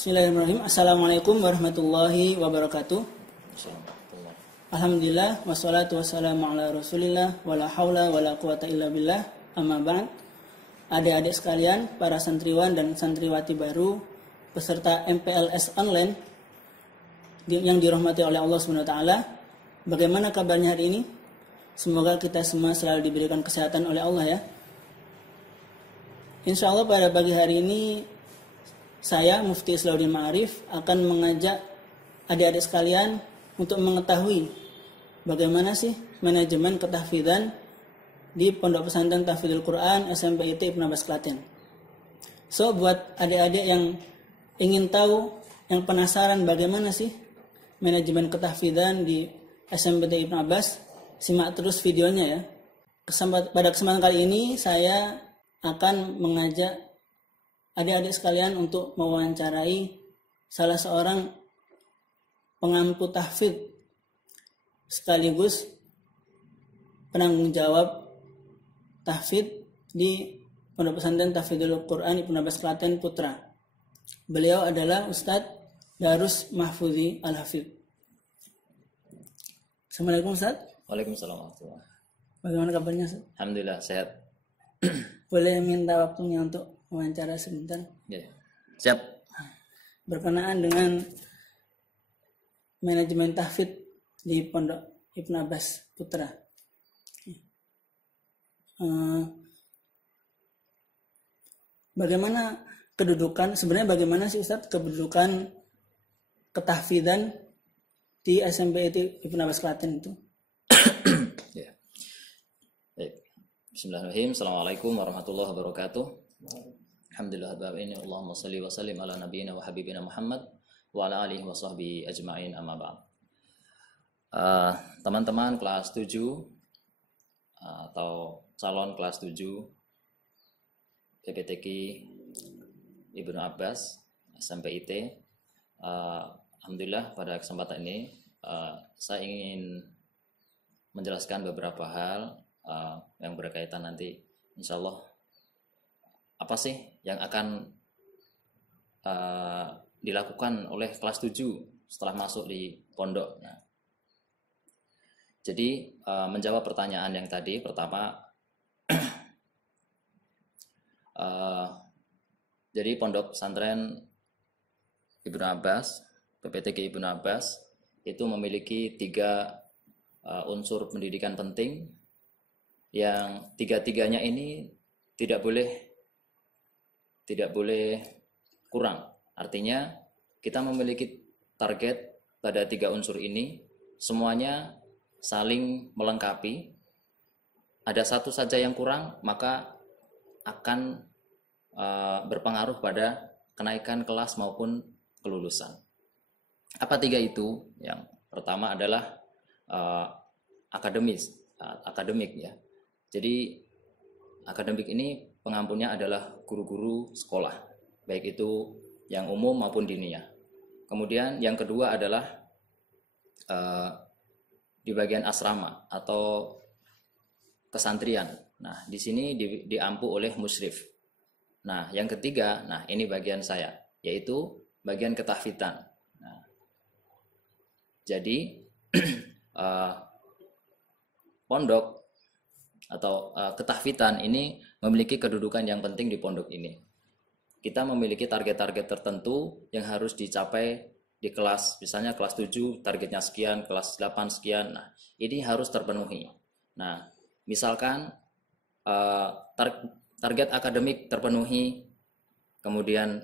Bismillahirrahmanirrahim. Assalamualaikum warahmatullahi wabarakatuh. Alhamdulillah wassalatu wassalamu ala Rasulillah wala haula wala quwata illa billah. Amma ba'd. Adik-adik sekalian, para santriwan dan santriwati baru peserta MPLS online yang dirahmati oleh Allah Subhanahu wa taala. Bagaimana kabarnya hari ini? Semoga kita semua selalu diberikan kesehatan oleh Allah ya. Insya Allah pada pagi hari ini saya, Mufti Islauddin Ma'arif, akan mengajak adik-adik sekalian untuk mengetahui bagaimana sih manajemen ketahfidzan di Pondok Pesantren Tahfidzul Quran SMPIT Ibnu Abbas Klaten. So, buat adik-adik yang ingin tahu, yang penasaran bagaimana sih manajemen ketahfidzan di SMPIT Ibnu Abbas, simak terus videonya ya. Pada kesempatan kali ini saya akan mengajak adik-adik sekalian untuk mewawancarai salah seorang pengampu tahfidz sekaligus penanggung jawab tahfidz di Pondok Pesantren Tahfidzul Quran Ibnu Abbas Klaten Putra. Beliau adalah Ustadz Darus Mahfudzi Al-Hafidz. Assalamualaikum Ustadz. Waalaikumsalam warahmatullahi. Bagaimana kabarnya Ustadz? Alhamdulillah sehat. Boleh minta waktunya untuk wawancara sebentar? Ya. Siap. Berkenaan dengan manajemen tahfidz di Pondok Ibnu Abbas Putra. Bagaimana kedudukan, sebenarnya bagaimana sih Ustadz kedudukan ketahfidzan di SMPIT Ibnu Abbas Klaten itu? Ya. Baik. Bismillahirrahmanirrahim. Assalamualaikum warahmatullahi wabarakatuh. Alhamdulillah ini Allahumma salli wa sallim ala nabiyyina wa habibina Muhammad wa ala alihi wa sahbihi ajma'in, amma ba'd. Teman-teman kelas 7 atau calon kelas 7 PPTQ Ibnu Abbas SMPIT, alhamdulillah pada kesempatan ini saya ingin menjelaskan beberapa hal yang berkaitan nanti insyaallah apa sih yang akan dilakukan oleh kelas 7 setelah masuk di pondok. Nah, jadi menjawab pertanyaan yang tadi, pertama jadi Pondok Pesantren Ibnu Abbas, PPTQ Ibnu Abbas itu memiliki 3 unsur pendidikan penting yang tiga-tiganya ini tidak boleh kurang. Artinya kita memiliki target pada 3 unsur ini, semuanya saling melengkapi. Ada satu saja yang kurang, maka akan berpengaruh pada kenaikan kelas maupun kelulusan. Apa 3 itu? Yang pertama adalah akademik ya. Jadi akademik ini pengampunnya adalah guru-guru sekolah, baik itu yang umum maupun diniyah. Kemudian yang kedua adalah di bagian asrama atau kesantrian. Nah, di sini diampu oleh musyrif. Nah, yang ketiga, nah ini bagian saya, yaitu bagian ketahfidzan. Nah, jadi pondok atau ketahfidzan ini memiliki kedudukan yang penting di pondok ini. Kita memiliki target-target tertentu yang harus dicapai di kelas, misalnya kelas 7 targetnya sekian, kelas 8 sekian. Nah, ini harus terpenuhi. Nah, misalkan target akademik terpenuhi, kemudian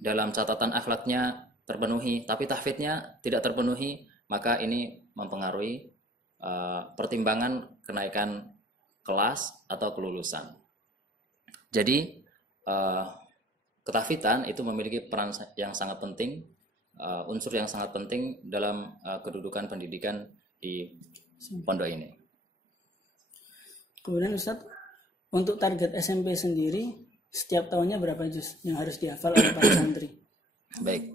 dalam catatan akhlaknya terpenuhi, tapi tahfidznya tidak terpenuhi, maka ini mempengaruhi pertimbangan kenaikan kelas atau kelulusan. Jadi ketahfidzan itu memiliki peran yang sangat penting, unsur yang sangat penting dalam kedudukan pendidikan di pondok ini. Kemudian Ustadz, untuk target SMP sendiri setiap tahunnya berapa juz yang harus dihafal oleh para santri? Baik,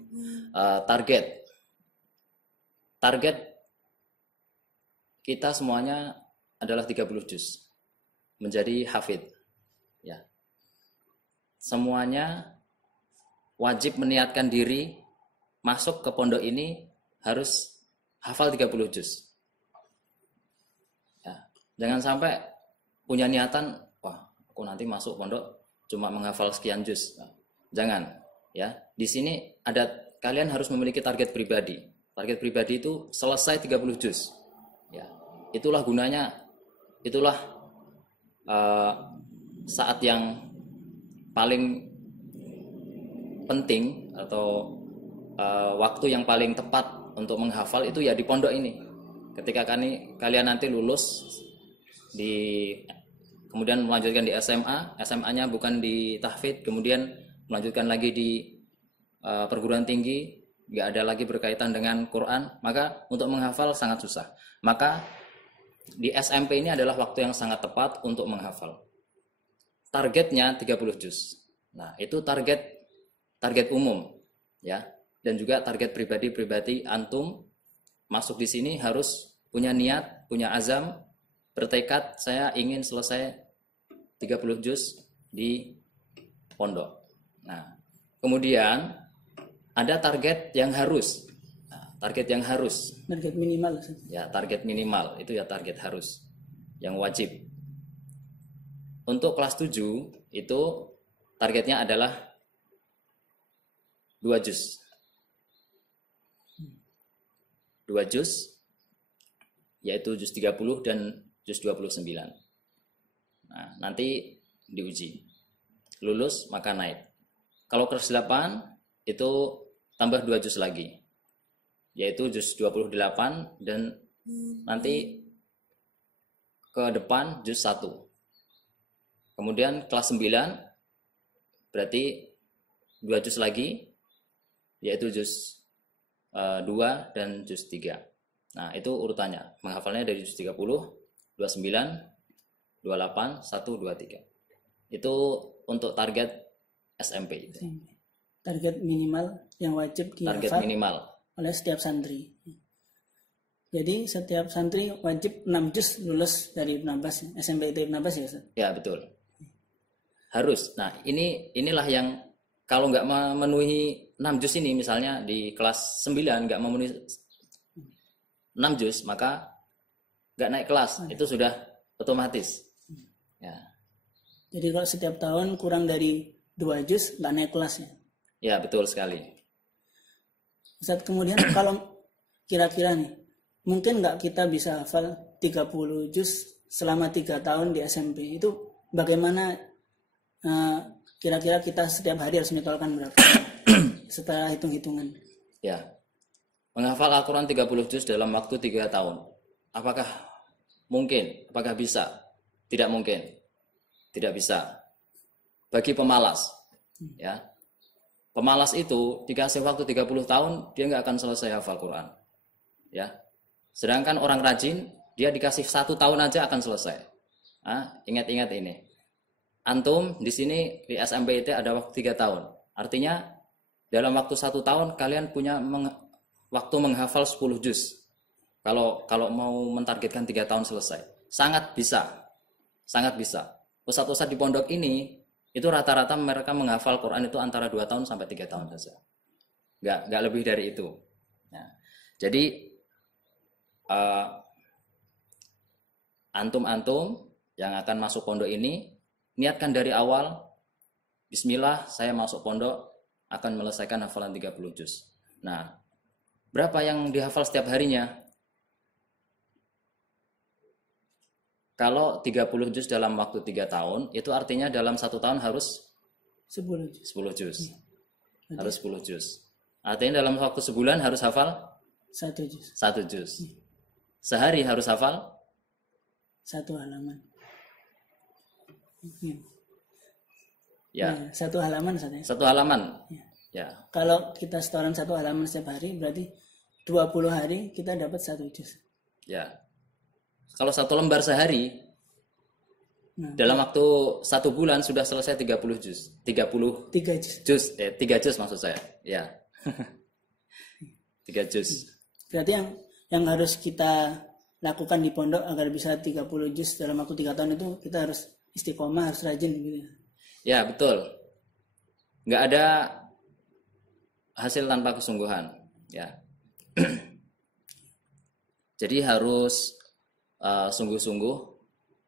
target kita semuanya adalah 30 juz menjadi hafidz ya. Semuanya wajib meniatkan diri masuk ke pondok ini harus hafal 30 juz. Ya, jangan sampai punya niatan, wah, aku nanti masuk pondok cuma menghafal sekian juz. Nah, jangan, ya. Di sini kalian harus memiliki target pribadi. Target pribadi itu selesai 30 juz. Ya. Itulah gunanya, itulah saat yang paling penting atau waktu yang paling tepat untuk menghafal itu ya di pondok ini. Ketika kalian nanti lulus kemudian melanjutkan di SMA-nya bukan di tahfidz, kemudian melanjutkan lagi di perguruan tinggi, nggak ada lagi berkaitan dengan Quran, maka untuk menghafal sangat susah. Maka di SMP ini adalah waktu yang sangat tepat untuk menghafal. Targetnya 30 juz. Nah, itu target umum, ya. Dan juga target pribadi antum masuk di sini harus punya niat, punya azam, bertekad saya ingin selesai 30 juz di pondok. Nah, kemudian ada target yang harus. Nah, target minimal. Ya, target minimal itu ya target harus yang wajib. Untuk kelas 7 itu targetnya adalah 2 juz. 2 juz yaitu juz 30 dan juz 29. Nah, nanti diuji. Lulus maka naik. Kalau kelas 8 itu tambah 2 juz lagi. Yaitu juz 28 dan nanti ke depan juz 1. Kemudian kelas 9 berarti 2 juz lagi yaitu juz 2 dan juz 3. Nah, itu urutannya. Menghafalnya dari juz 30, 29, 28, 1, 2, 3. Itu untuk target SMP itu. Target minimal yang wajib dihafal oleh setiap santri. Jadi setiap santri wajib 6 juz lulus dari Ibnu Abbas, SMP itu Ibnu Abbas ya, Ustaz? Ya, betul. Harus. Nah, inilah yang kalau nggak memenuhi 6 juz ini, misalnya di kelas 9 nggak memenuhi 6 juz, maka nggak naik kelas. Itu sudah otomatis. Ya. Jadi kalau setiap tahun kurang dari 2 juz nggak naik kelas ya? Ya, betul sekali. Ustaz, kemudian kalau kira-kira nih, mungkin nggak kita bisa hafal 30 juz selama 3 tahun di SMP? Itu bagaimana kira-kira kita setiap hari harus menyetorkan berapa? Setelah hitung-hitungan. Ya. Menghafal Al-Quran 30 juz dalam waktu 3 tahun. Apakah mungkin? Apakah bisa? Tidak mungkin. Tidak bisa. Bagi pemalas. Ya. Pemalas itu dikasih waktu 30 tahun, dia nggak akan selesai hafal Quran. Ya. Sedangkan orang rajin, dia dikasih 1 tahun aja akan selesai. Ingat-ingat ini. Antum di sini di SMPT ada waktu 3 tahun. Artinya dalam waktu 1 tahun kalian punya waktu menghafal 10 juz. Kalau mau mentargetkan 3 tahun selesai. Sangat bisa. Sangat bisa. Ustadz-ustadz di pondok ini itu rata-rata mereka menghafal Quran itu antara 2 tahun sampai 3 tahun saja. Nggak lebih dari itu. Nah, jadi antum-antum yang akan masuk pondok ini niatkan dari awal, bismillah saya masuk pondok akan menyelesaikan hafalan 30 juz. Nah, berapa yang dihafal setiap harinya? Kalau 30 juz dalam waktu 3 tahun, itu artinya dalam 1 tahun harus 10 juz. Harus 10 juz. Artinya dalam waktu sebulan harus hafal 1 juz. 1 juz. Sehari harus hafal 1 halaman. Ya. 1 halaman saja. 1 halaman. Ya. Kalau kita setoran 1 halaman setiap hari, berarti 20 hari kita dapat 1 juz. Ya. Kalau 1 lembar sehari, dalam waktu 1 bulan sudah selesai 30 juz. 3 juz. 3 juz maksud saya. Ya. 3 juz. Berarti yang harus kita lakukan di pondok agar bisa 30 juz dalam waktu 3 tahun itu kita harus istiqomah, harus rajin gitu. Ya, betul. Nggak ada hasil tanpa kesungguhan, ya. Jadi harus sungguh-sungguh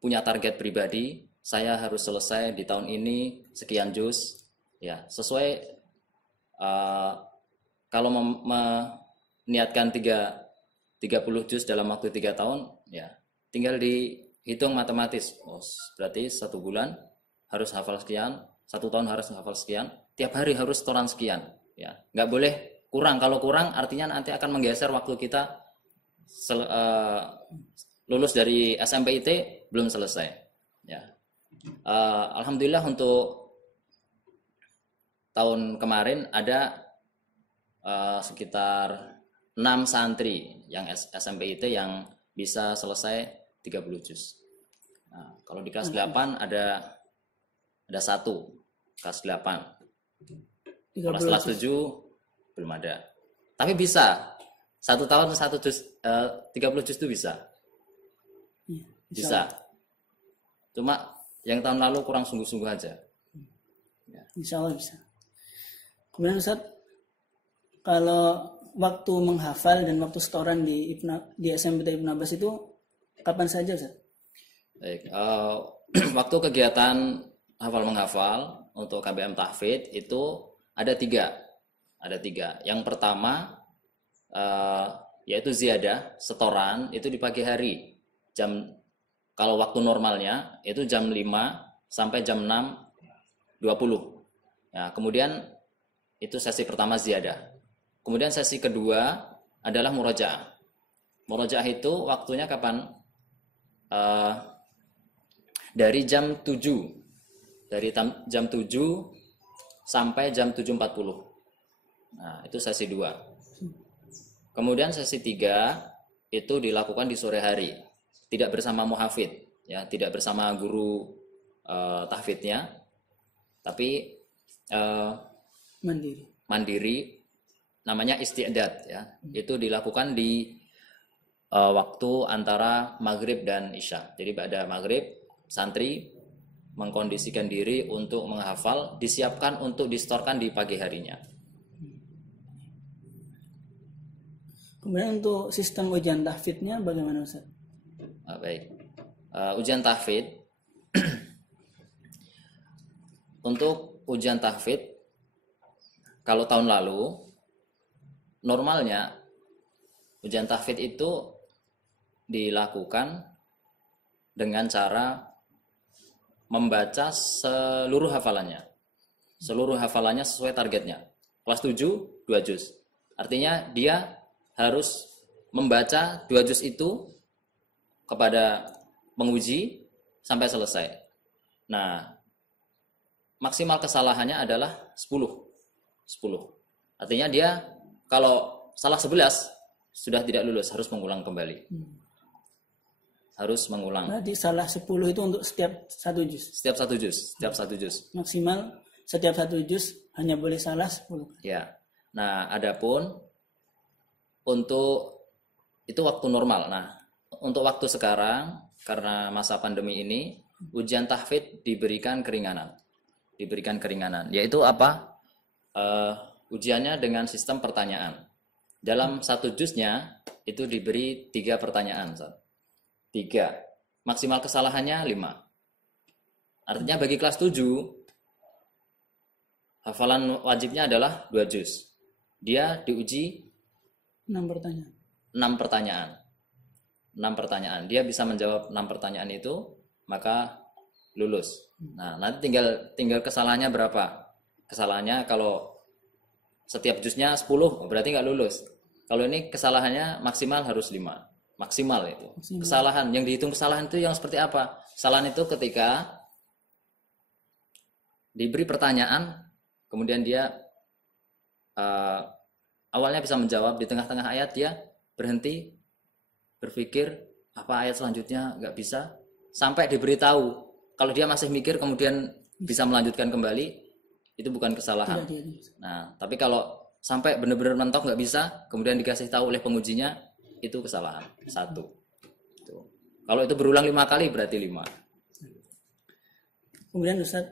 punya target pribadi. Saya harus selesai di tahun ini sekian juz, ya. Sesuai kalau meniatkan 30 juz dalam waktu 3 tahun, ya tinggal dihitung matematis. Oh, berarti 1 bulan harus hafal sekian, 1 tahun harus hafal sekian, tiap hari harus setoran sekian, ya. Nggak boleh kurang. Kalau kurang artinya nanti akan menggeser waktu kita lulus dari SMPIT belum selesai, ya. Alhamdulillah untuk tahun kemarin ada sekitar 6 santri yang SMPIT yang bisa selesai 30 juz. Nah, kalau di kelas 8 ada 1 kelas 8. Kalau kelas 7 belum ada. Tapi bisa. 1 tahun 1 juz 30 juz itu bisa. Bisa. Cuma yang tahun lalu kurang sungguh-sungguh aja. Ya. Insya Allah bisa. Kemudian Ustaz, kalau waktu menghafal dan waktu setoran di SMPT Ibnu Abbas itu kapan saja, Ustaz? Baik, waktu kegiatan hafal menghafal untuk KBM Tahfidz itu ada 3. Yang pertama yaitu ziyadah, setoran itu di pagi hari. Kalau waktu normalnya itu jam 5 sampai jam 6.20. Ya, kemudian itu sesi pertama ziyadah. Kemudian sesi kedua adalah murojaah. Murojaah itu waktunya kapan? Dari jam 7. Dari jam 7 sampai jam 7.40. Nah, itu sesi 2. Kemudian sesi 3 itu dilakukan di sore hari. Tidak bersama muhafidz, ya, tidak bersama guru tahfidznya, tapi mandiri. Namanya isti'dad, ya. Itu dilakukan di waktu antara maghrib dan isya. Jadi pada maghrib santri mengkondisikan diri untuk menghafal, disiapkan untuk disetorkan di pagi harinya. Kemudian untuk sistem ujian tahfidznya bagaimana, Ustaz? Baik. Ujian tahfidz untuk ujian tahfidz kalau tahun lalu normalnya ujian tahfidz itu dilakukan dengan cara membaca seluruh hafalannya. Seluruh hafalannya sesuai targetnya. Kelas 7, 2 juz. Artinya dia harus membaca 2 juz itu kepada penguji sampai selesai. Nah, maksimal kesalahannya adalah 10. Artinya dia kalau salah 11 sudah tidak lulus, harus mengulang kembali. Harus mengulang. Berarti salah 10 itu untuk setiap 1 juz. Setiap 1 juz. Maksimal setiap 1 juz hanya boleh salah 10. Ya. Nah, adapun untuk itu waktu normal. Nah, untuk waktu sekarang karena masa pandemi ini ujian tahfidz diberikan keringanan. Yaitu apa? Ujiannya dengan sistem pertanyaan. Dalam 1 juznya itu diberi 3 pertanyaan. 3. Maksimal kesalahannya 5. Artinya bagi kelas 7 hafalan wajibnya adalah 2 juz. Dia diuji 6 pertanyaan. 6 pertanyaan. Dia bisa menjawab 6 pertanyaan itu, maka lulus. Nah, nanti tinggal kesalahannya berapa? Kesalahannya kalau setiap juznya 10, berarti nggak lulus. Kalau ini kesalahannya maksimal harus 5. Maksimal itu. Kesalahan, yang dihitung kesalahan itu yang seperti apa? Kesalahan itu ketika diberi pertanyaan, kemudian dia awalnya bisa menjawab, di tengah-tengah ayat dia berhenti, berpikir apa ayat selanjutnya, nggak bisa, sampai diberitahu. Kalau dia masih mikir kemudian bisa melanjutkan kembali, itu bukan kesalahan. Nah, tapi kalau sampai benar-benar mentok nggak bisa, kemudian dikasih tahu oleh pengujinya, itu kesalahan 1. Kalau itu berulang 5 kali berarti 5. Kemudian Ustaz,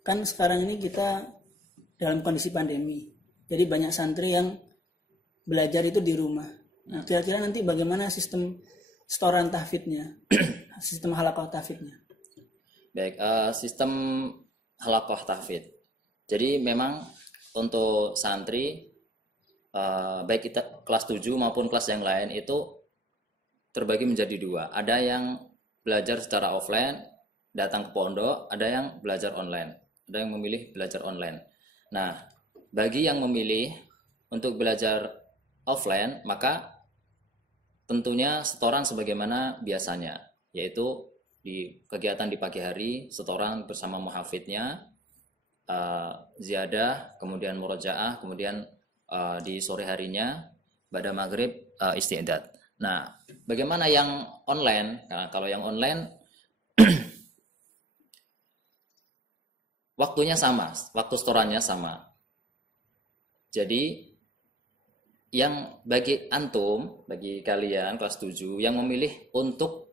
kan sekarang ini kita dalam kondisi pandemi. Jadi banyak santri yang belajar itu di rumah. Nah, kira-kira nanti bagaimana sistem setoran tahfidnya, sistem halaqah tahfidnya? Baik, sistem halaqah tahfidz. Jadi memang untuk santri baik kita kelas 7 maupun kelas yang lain itu terbagi menjadi dua. Ada yang belajar secara offline, datang ke pondok, ada yang belajar online. Ada yang memilih belajar online. Nah, bagi yang memilih untuk belajar offline, maka tentunya setoran sebagaimana biasanya, yaitu di kegiatan di pagi hari setoran bersama muhafidnya, ziyadah, kemudian murojaah, kemudian di sore harinya pada maghrib isti'dad. Nah, bagaimana yang online? Nah, kalau yang online waktunya sama, waktu setorannya sama. Jadi yang bagi antum, bagi kalian kelas 7 yang memilih untuk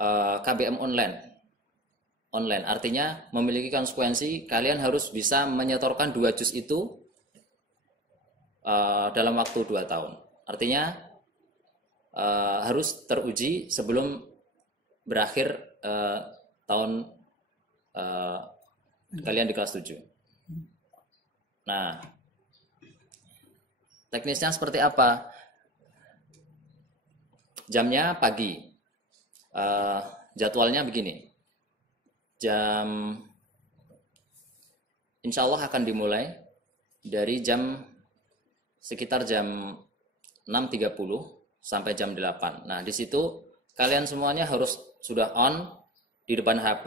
KBM online artinya memiliki konsekuensi kalian harus bisa menyetorkan 2 juz itu dalam waktu 2 tahun. Artinya harus teruji sebelum berakhir tahun kalian di kelas 7. Nah, teknisnya seperti apa? Jamnya pagi. Jadwalnya begini. Insya Allah akan dimulai dari sekitar jam 6.30 sampai jam 8. Nah, di situ kalian semuanya harus sudah on di depan HP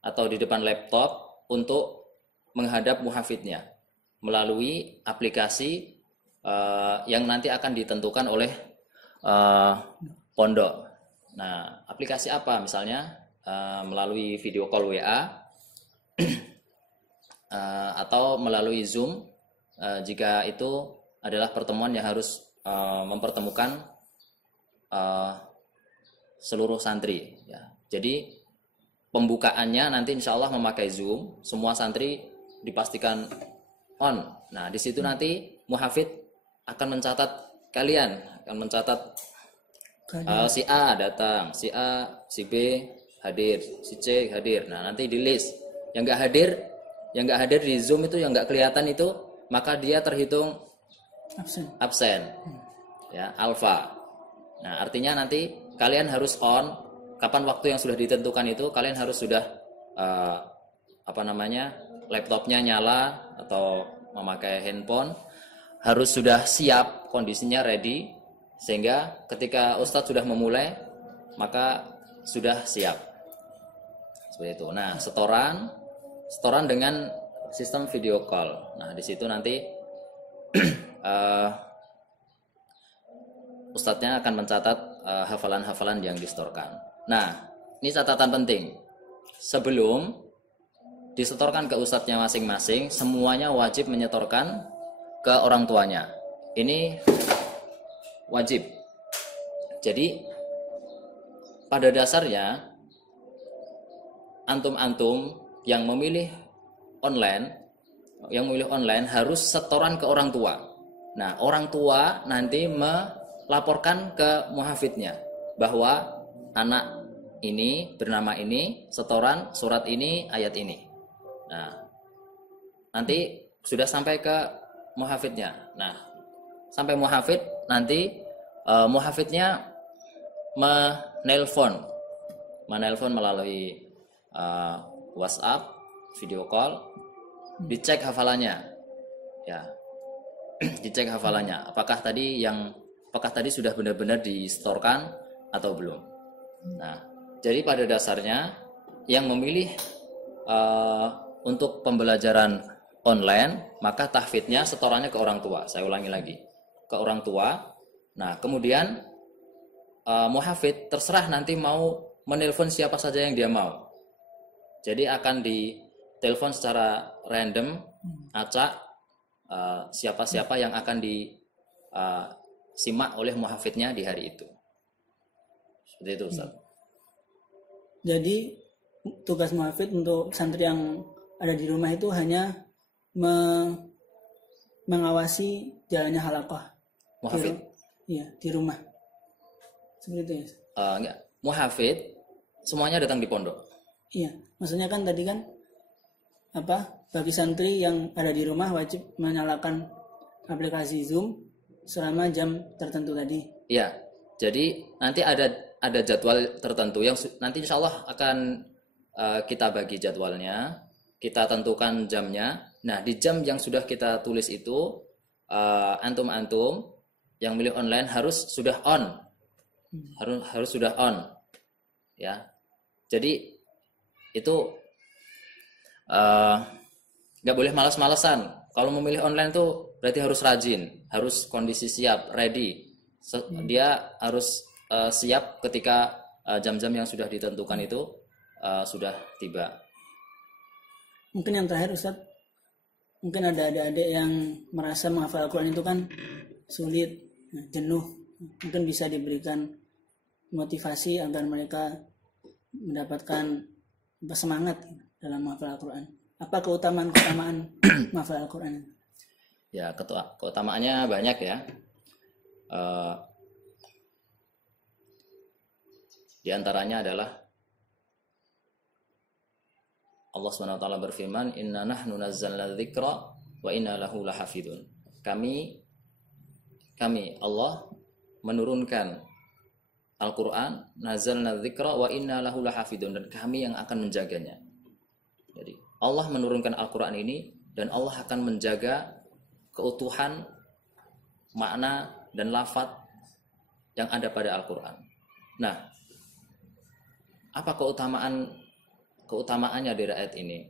atau di depan laptop untuk menghadap muhafidnya melalui aplikasi yang nanti akan ditentukan oleh pondok. Nah, aplikasi apa? Misalnya melalui video call WA atau melalui Zoom jika itu adalah pertemuan yang harus mempertemukan seluruh santri. Ya. Jadi pembukaannya nanti insya Allah memakai Zoom, semua santri dipastikan on. Nah, di situ nanti muhafid akan mencatat kalian, akan mencatat si A datang, si A, si B hadir, si C hadir. Nah, nanti di list yang nggak hadir di Zoom itu, yang nggak kelihatan itu, maka dia terhitung absen. Ya, alfa. Nah, artinya nanti kalian harus on. Kapan waktu yang sudah ditentukan itu kalian harus sudah laptopnya nyala atau memakai handphone, harus sudah siap, kondisinya ready, sehingga ketika Ustadz sudah memulai maka sudah siap. Seperti itu. Nah, setoran dengan sistem video call. Nah, di situ nanti Ustadznya akan mencatat hafalan-hafalan yang disetorkan. Nah, ini catatan penting. Sebelum disetorkan ke ustadznya masing-masing, semuanya wajib menyetorkan ke orang tuanya. Ini wajib. Jadi pada dasarnya antum-antum yang memilih online harus setoran ke orang tua. Nah, orang tua nanti melaporkan ke muhafidnya bahwa anak ini bernama ini, setoran surat ini, ayat ini. Nah, nanti sudah sampai ke muhafidnya. Nah, sampai muhafid, nanti muhafidnya menelpon melalui WhatsApp, video call, dicek hafalannya. Ya. Dicek hafalannya. Apakah tadi sudah benar-benar disetorkan atau belum? Nah, jadi pada dasarnya yang memilih untuk pembelajaran online, maka tahfidnya setorannya ke orang tua. Saya ulangi lagi, ke orang tua. Nah, kemudian muhafid terserah nanti mau menelpon siapa saja yang dia mau. Jadi akan ditelepon secara random, acak, siapa-siapa yang akan disimak oleh muhafidnya di hari itu. Seperti itu, Ustaz. Jadi tugas muhafid untuk santri yang ada di rumah itu hanya mengawasi jalannya halaqah. Muhafid. Iya, di rumah. Seperti itu ya. Enggak, muhafid semuanya datang di pondok. Iya, maksudnya kan tadi kan bagi santri yang ada di rumah wajib menyalakan aplikasi Zoom selama jam tertentu tadi. Iya. Jadi nanti ada jadwal tertentu yang nanti insya Allah akan kita bagi jadwalnya, kita tentukan jamnya. Nah, di jam yang sudah kita tulis itu antum-antum yang milih online harus sudah on. Harus sudah on. Ya. Jadi itu nggak boleh malas-malesan. Kalau memilih online tuh berarti harus rajin, harus kondisi siap, ready. Dia harus siap ketika jam-jam yang sudah ditentukan itu sudah tiba. Mungkin yang terakhir Ustaz, mungkin ada adik-adik yang merasa menghafal Al-Quran itu kan sulit, jenuh. Mungkin bisa diberikan motivasi agar mereka mendapatkan semangat dalam menghafal Al-Quran. Apa keutamaan menghafal Al-Quran? Ya, keutamaannya banyak ya. Di antaranya adalah Allah SWT berfirman, "Inna nahnu nazzalna dzikra wa inna lahu lahafidun." Kami Allah menurunkan Al-Qur'an, nazzalna dzikra wa inna lahu lahafidun, dan kami yang akan menjaganya. Jadi Allah menurunkan Al-Qur'an ini dan Allah akan menjaga keutuhan makna dan lafaz yang ada pada Al-Qur'an. Nah, apa keutamaannya dari ayat ini?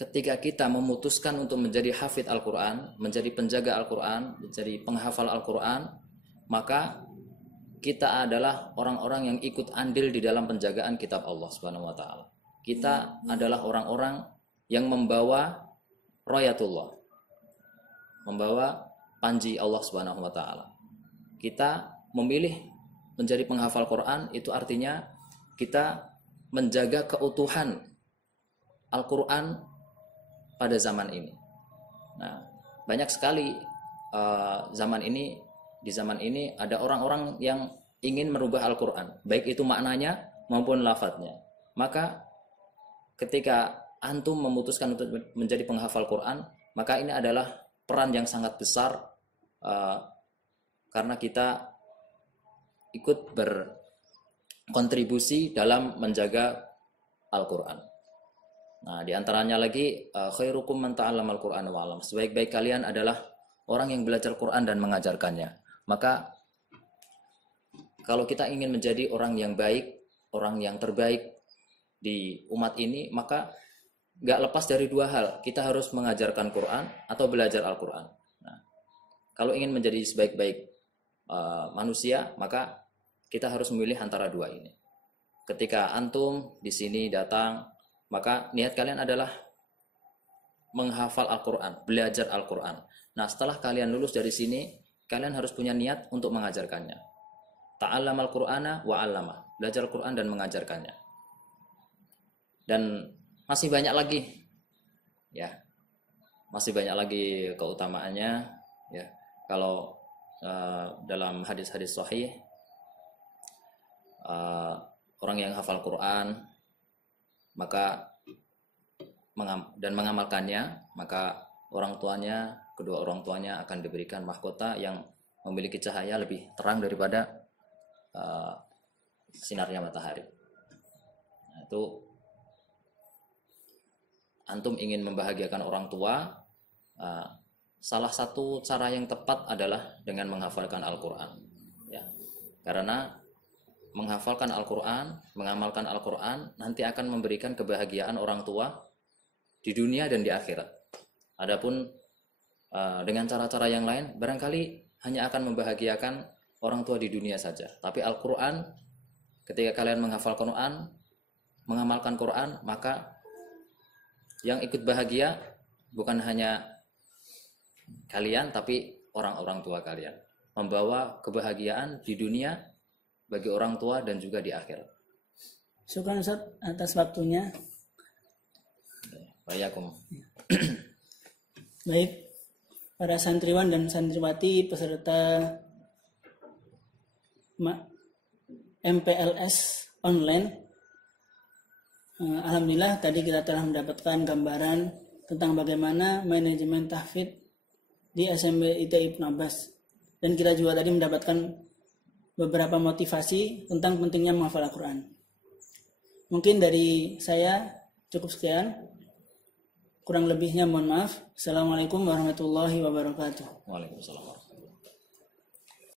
Ketika kita memutuskan untuk menjadi hafid Al-Quran, menjadi penjaga Al-Quran, menjadi penghafal Al-Quran, maka kita adalah orang-orang yang ikut andil di dalam penjagaan kitab Allah Subhanahu wa taala. Kita adalah orang-orang yang membawa royatullah, membawa panji Allah Subhanahu wa taala. Kita memilih menjadi penghafal Quran, itu artinya kita menjaga keutuhan Al-Quran pada zaman ini. Nah, banyak sekali di zaman ini ada orang-orang yang ingin merubah Al-Quran, baik itu maknanya maupun lafadznya. Maka ketika antum memutuskan untuk menjadi penghafal Quran, maka ini adalah peran yang sangat besar karena kita ikut berkontribusi dalam menjaga Al-Quran. Nah, diantaranya lagi khairukum man ta'allama al-Qur'an wa 'allama. Sebaik-baik kalian adalah orang yang belajar Quran dan mengajarkannya. Maka kalau kita ingin menjadi orang yang baik, orang yang terbaik di umat ini, maka nggak lepas dari dua hal. Kita harus mengajarkan Quran atau belajar Al-Quran. Nah, kalau ingin menjadi sebaik-baik manusia, maka kita harus memilih antara dua ini. Ketika antum di sini datang, maka niat kalian adalah menghafal Al-Quran, belajar Al-Quran. Nah, setelah kalian lulus dari sini, kalian harus punya niat untuk mengajarkannya. Ta'allam Al-Qur'ana wa 'allama. Belajar Al-Quran dan mengajarkannya. Dan masih banyak lagi, ya, masih banyak lagi keutamaannya, ya. Kalau dalam hadis-hadis sahih, orang yang hafal Quran maka dan mengamalkannya, maka kedua orang tuanya akan diberikan mahkota yang memiliki cahaya lebih terang daripada sinarnya matahari. Nah, itu antum ingin membahagiakan orang tua, salah satu cara yang tepat adalah dengan menghafalkan Al-Quran, ya. Karena menghafalkan Al-Quran, mengamalkan Al-Quran nanti akan memberikan kebahagiaan orang tua di dunia dan di akhirat. Adapun dengan cara-cara yang lain barangkali hanya akan membahagiakan orang tua di dunia saja. Tapi Al-Quran, ketika kalian menghafal Quran, mengamalkan Quran, maka yang ikut bahagia bukan hanya kalian, tapi orang-orang tua kalian. Membawa kebahagiaan di dunia bagi orang tua dan juga di akhirat. Syukran Ustaz atas waktunya. Bayakum. Baik, para santriwan dan santriwati peserta MPLS online. Alhamdulillah tadi kita telah mendapatkan gambaran tentang bagaimana manajemen tahfidz di SMP IT Ibnu Abbas, dan kita juga tadi mendapatkan beberapa motivasi tentang pentingnya menghafal Al-Quran. Mungkin dari saya cukup sekian, kurang lebihnya mohon maaf. Assalamualaikum warahmatullahi wabarakatuh. Waalaikumsalam.